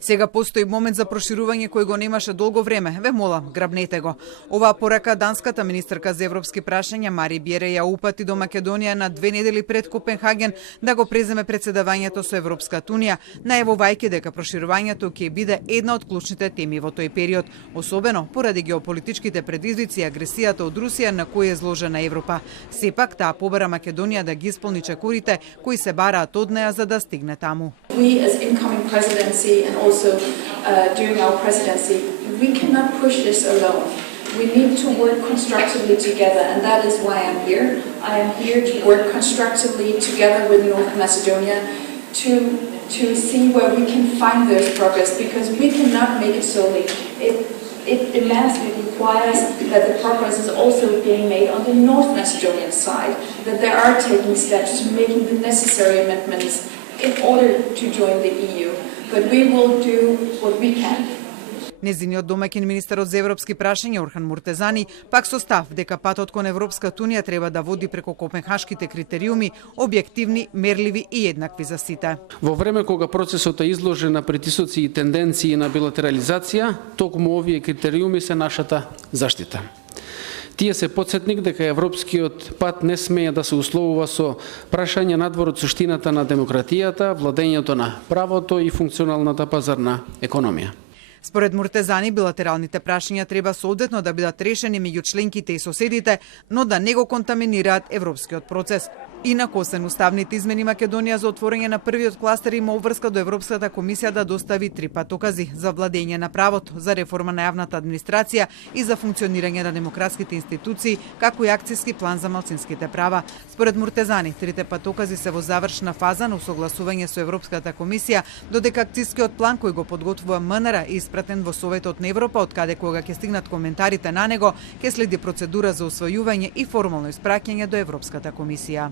Сега постои момент за проширување кој го немаше долго време. Ве молам, грабнете го. Оваа порака данската министерка за европски прашања Мари Бјере ја упати до Македонија на 2 недели пред Копенхаген да го преземе претседавањето со Европската унија, најавувајќи дека проширувањето ќе биде една од клучните теми во тој период, особено поради геополитичките предизвици и агресијата од Русија на кој е изложена Европа. Сепак таа побара Македонија да ги исполни чекорите кои се бараат од неа за да стигне таму. We as incoming presidency and also during our presidency, we cannot push this alone. We need to work constructively together, and that is why I'm here. I am here to work constructively together with North Macedonia to see where we can find those progress, because we cannot make it solely. It demands, it requires that the progress is also being made on the North Macedonian side, that they are taking steps to making the necessary amendments in order to join the EU. But we will do what we can. Незиниот домаќин министерот за европски прашања Орхан Муртезани пак со став дека патот кон Европската унија треба да води преку копенхашките критериуми, објективни, мерливи и еднакви за сите. Во време кога процесот е изложен на притисоци и тенденции на билатерализација, токму овие критериуми се нашата заштита. Тие се потсетник дека европскиот пат не смее да се условува со прашања надвор од суштината на демократијата, владењето на правото и функционалната пазарна економија. Според Муртезани, билатералните прашања треба соодветно да бидат решени меѓу членките и соседите, но да не го контаминираат европскиот процес. Инаку, освен уставните измени, Македонија за отворање на првиот кластер има обврска до Европската комисија да достави 3 патокази за владење на правото, за реформа на јавната администрација и за функционирање на демократските институции, како и акцијски план за малцинските права. Според Муртезани, 3 патокази се во завршна фаза на усогласување со Европската комисија, додека акцијскиот план кој го подготвува МНР е испратен во Советот на Европа, од каде кога ќе стигнат коментарите на него, ќе следи процедура за усвојување и формално испраќање до Европската комисија.